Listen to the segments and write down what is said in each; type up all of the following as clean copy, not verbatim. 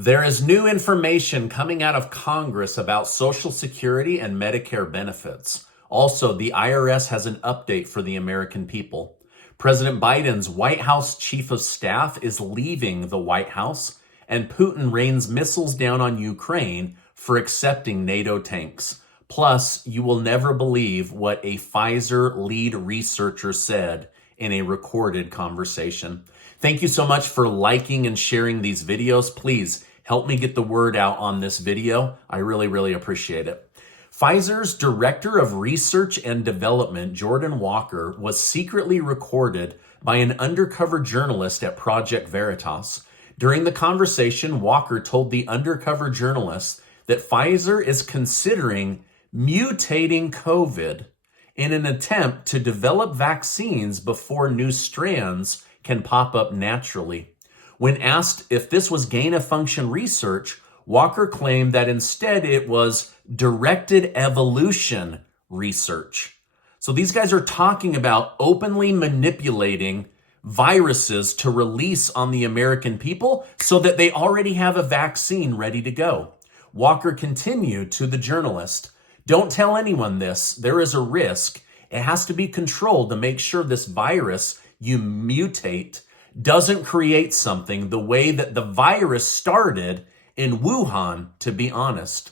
There is new information coming out of Congress about Social Security and Medicare benefits. Also, the IRS has an update for the American people. President Biden's White House chief of staff is leaving the White House, and Putin rains missiles down on Ukraine for accepting NATO tanks. Plus, you will never believe what a Pfizer lead researcher said in a recorded conversation. Thank you so much for liking and sharing these videos. Please help me get the word out on this video. I really appreciate it. Pfizer's Director of Research and Development, Jordan Walker, was secretly recorded by an undercover journalist at Project Veritas. During the conversation, Walker told the undercover journalist that Pfizer is considering mutating COVID in an attempt to develop vaccines before new strands can pop up naturally. When asked if this was gain-of-function research, Walker claimed that instead it was directed evolution research. So these guys are talking about openly manipulating viruses to release on the American people so that they already have a vaccine ready to go. Walker continued to the journalist, "Don't tell anyone this. There is a risk. It has to be controlled to make sure this virus you mutate doesn't create something the way that the virus started in Wuhan, to be honest."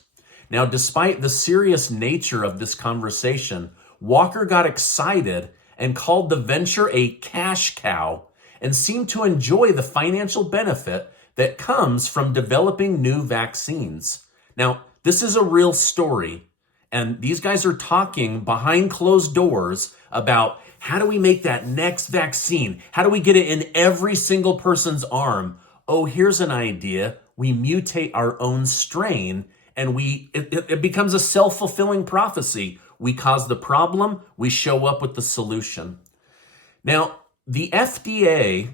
Now, despite the serious nature of this conversation, Walker got excited and called the venture a cash cow and seemed to enjoy the financial benefit that comes from developing new vaccines. Now, this is a real story, and these guys are talking behind closed doors about how do we make that next vaccine? How do we get it in every single person's arm? Oh, here's an idea. We mutate our own strain, and it becomes a self-fulfilling prophecy. We cause the problem, we show up with the solution. Now, the FDA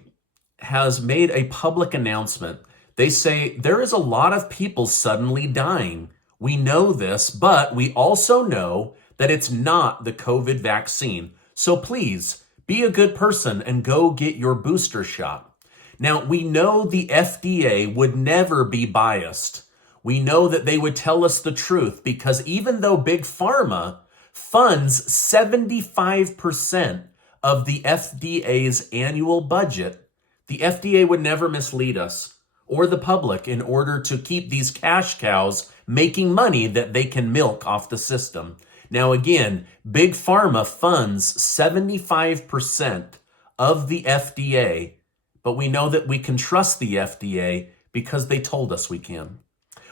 has made a public announcement. They say there is a lot of people suddenly dying. We know this, but we also know that it's not the COVID vaccine. So please, be a good person and go get your booster shot. Now, we know the FDA would never be biased. We know that they would tell us the truth because even though Big Pharma funds 75% of the FDA's annual budget, the FDA would never mislead us or the public in order to keep these cash cows making money that they can milk off the system. Now again, Big Pharma funds 75% of the FDA, but we know that we can trust the FDA because they told us we can.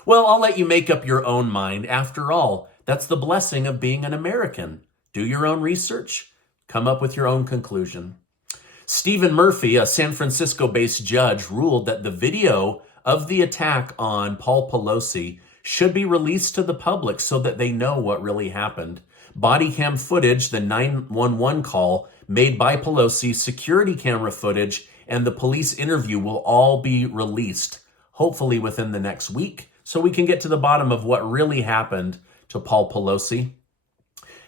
Well, I'll let you make up your own mind. After all, that's the blessing of being an American. Do your own research, come up with your own conclusion. Stephen Murphy, a San Francisco-based judge, ruled that the video of the attack on Paul Pelosi should be released to the public so that they know what really happened. Body cam footage, the 911 call made by Pelosi, security camera footage, and the police interview will all be released, hopefully within the next week, so we can get to the bottom of what really happened to Paul Pelosi.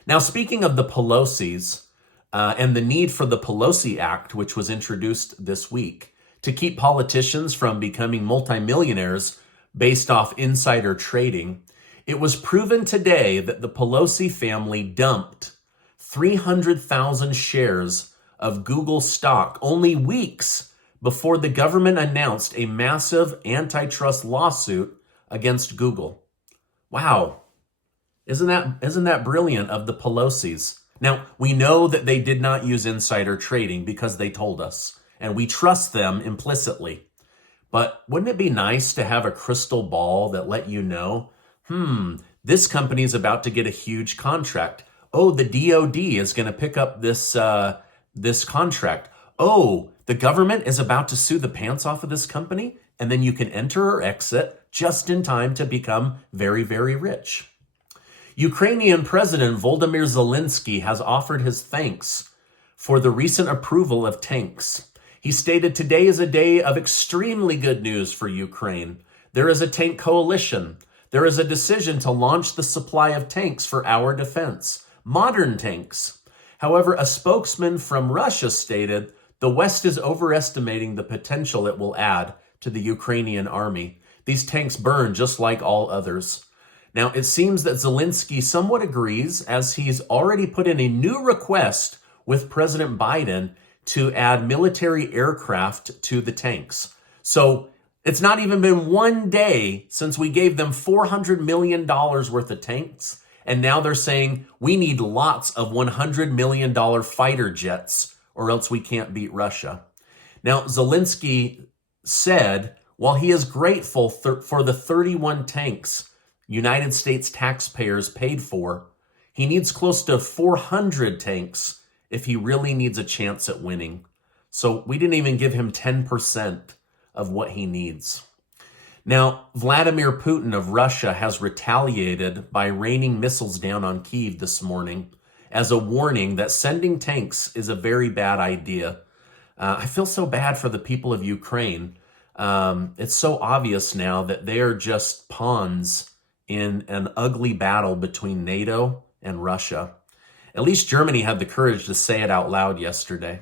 Now, speaking of the Pelosis and the need for the Pelosi Act, which was introduced this week to keep politicians from becoming multimillionaires based off insider trading, it was proven today that the Pelosi family dumped 300,000 shares of Google stock only weeks before the government announced a massive antitrust lawsuit against Google. Wow. Isn't that brilliant of the Pelosis? Now, we know that they did not use insider trading because they told us, and we trust them implicitly. But wouldn't it be nice to have a crystal ball that let you know, this company is about to get a huge contract. Oh, the DOD is going to pick up this contract. Oh, the government is about to sue the pants off of this company, and then you can enter or exit just in time to become very rich. Ukrainian President Volodymyr Zelensky has offered his thanks for the recent approval of tanks. He stated, "Today is a day of extremely good news for Ukraine. There is a tank coalition. There is a decision to launch the supply of tanks for our defense, modern tanks." However, a spokesman from Russia stated, "The West is overestimating the potential it will add to the Ukrainian army. These tanks burn just like all others. Now, it seems that Zelensky somewhat agrees, as he's already put in a new request with President Biden to add military aircraft to the tanks. So it's not even been one day since we gave them $400 million worth of tanks, and now they're saying we need lots of $100 million fighter jets, or else we can't beat Russia. Now, Zelensky said, while he is grateful for the 31 tanks United States taxpayers paid for, he needs close to 400 tanks if he really needs a chance at winning. So we didn't even give him 10% of what he needs. Now, Vladimir Putin of Russia has retaliated by raining missiles down on Kyiv this morning as a warning that sending tanks is a very bad idea. I feel so bad for the people of Ukraine. It's so obvious now that they are just pawns in an ugly battle between NATO and Russia. At least Germany had the courage to say it out loud yesterday.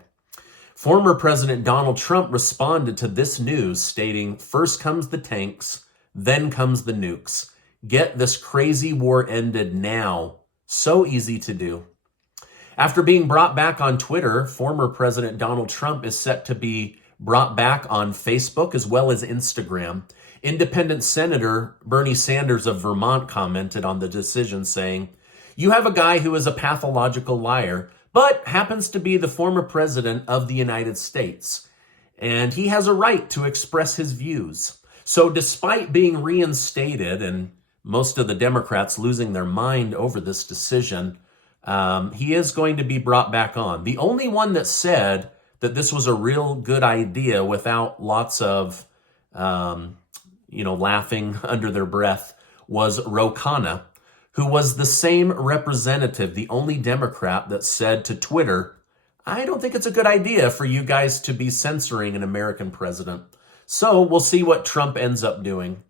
Former President Donald Trump responded to this news stating, "First comes the tanks, then comes the nukes. Get this crazy war ended now." So easy to do. After being brought back on Twitter, former President Donald Trump is set to be brought back on Facebook as well as Instagram. Independent Senator Bernie Sanders of Vermont commented on the decision saying, "You have a guy who is a pathological liar, but happens to be the former president of the United States, and he has a right to express his views." So despite being reinstated and most of the Democrats losing their mind over this decision, he is going to be brought back on. The only one that said that this was a real good idea without lots of, laughing under their breath was Ro Khanna, who was the same representative, the only Democrat that said to Twitter, "I don't think it's a good idea for you guys to be censoring an American president." So we'll see what Trump ends up doing.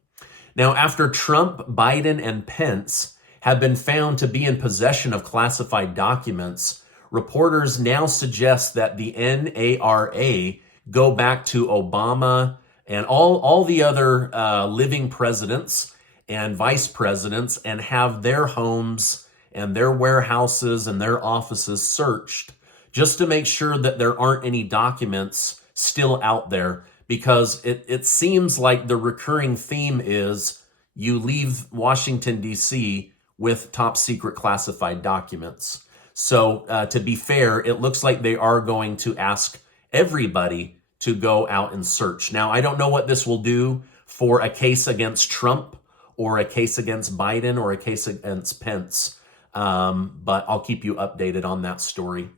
Now, after Trump, Biden, and Pence have been found to be in possession of classified documents, reporters now suggest that the NARA go back to Obama and all the other living presidents and vice presidents and have their homes and their warehouses and their offices searched just to make sure that there aren't any documents still out there, because it seems like the recurring theme is you leave Washington, D.C. with top secret classified documents. So to be fair, it looks like they are going to ask everybody to go out and search. Now, I don't know what this will do for a case against Trump or a case against Biden or a case against Pence, but I'll keep you updated on that story.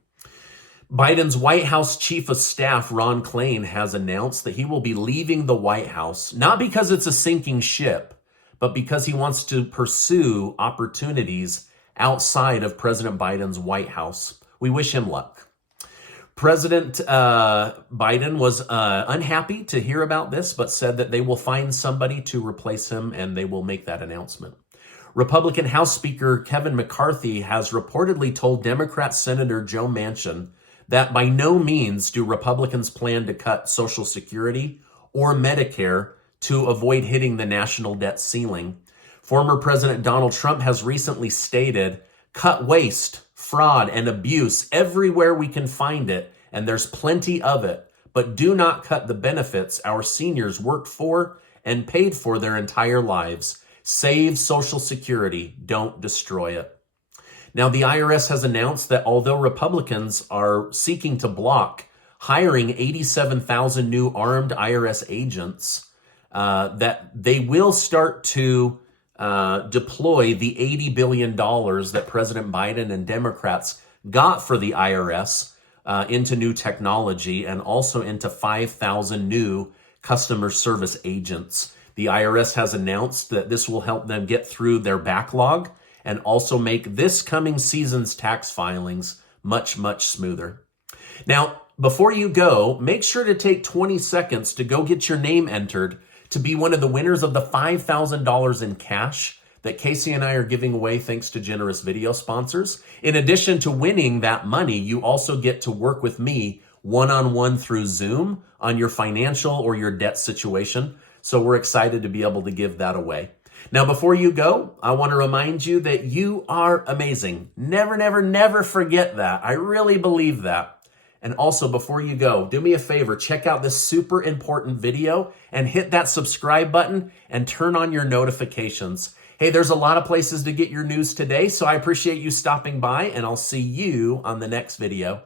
Biden's White House Chief of Staff, Ron Klain, has announced that he will be leaving the White House, not because it's a sinking ship, but because he wants to pursue opportunities outside of President Biden's White House. We wish him luck. President Biden was unhappy to hear about this, but said that they will find somebody to replace him, and they will make that announcement. Republican House Speaker Kevin McCarthy has reportedly told Democrat Senator Joe Manchin that by no means do Republicans plan to cut Social Security or Medicare to avoid hitting the national debt ceiling. Former President Donald Trump has recently stated, "Cut waste, fraud, and abuse everywhere we can find it, and there's plenty of it, but do not cut the benefits our seniors worked for and paid for their entire lives. Save Social Security, don't destroy it." Now, the IRS has announced that although Republicans are seeking to block hiring 87,000 new armed IRS agents, that they will start to deploy the $80 billion that President Biden and Democrats got for the IRS into new technology, and also into 5,000 new customer service agents. The IRS has announced that this will help them get through their backlog and also make this coming season's tax filings much, much smoother. Now, before you go, make sure to take 20 seconds to go get your name entered to be one of the winners of the $5,000 in cash that Casey and I are giving away thanks to generous video sponsors. In addition to winning that money, you also get to work with me one-on-one through Zoom on your financial or your debt situation. So we're excited to be able to give that away. Now, before you go, I want to remind you that you are amazing. Never, never, never forget that. I really believe that. And also, before you go, do me a favor, check out this super important video and hit that subscribe button and turn on your notifications. Hey, there's a lot of places to get your news today, so I appreciate you stopping by, and I'll see you on the next video.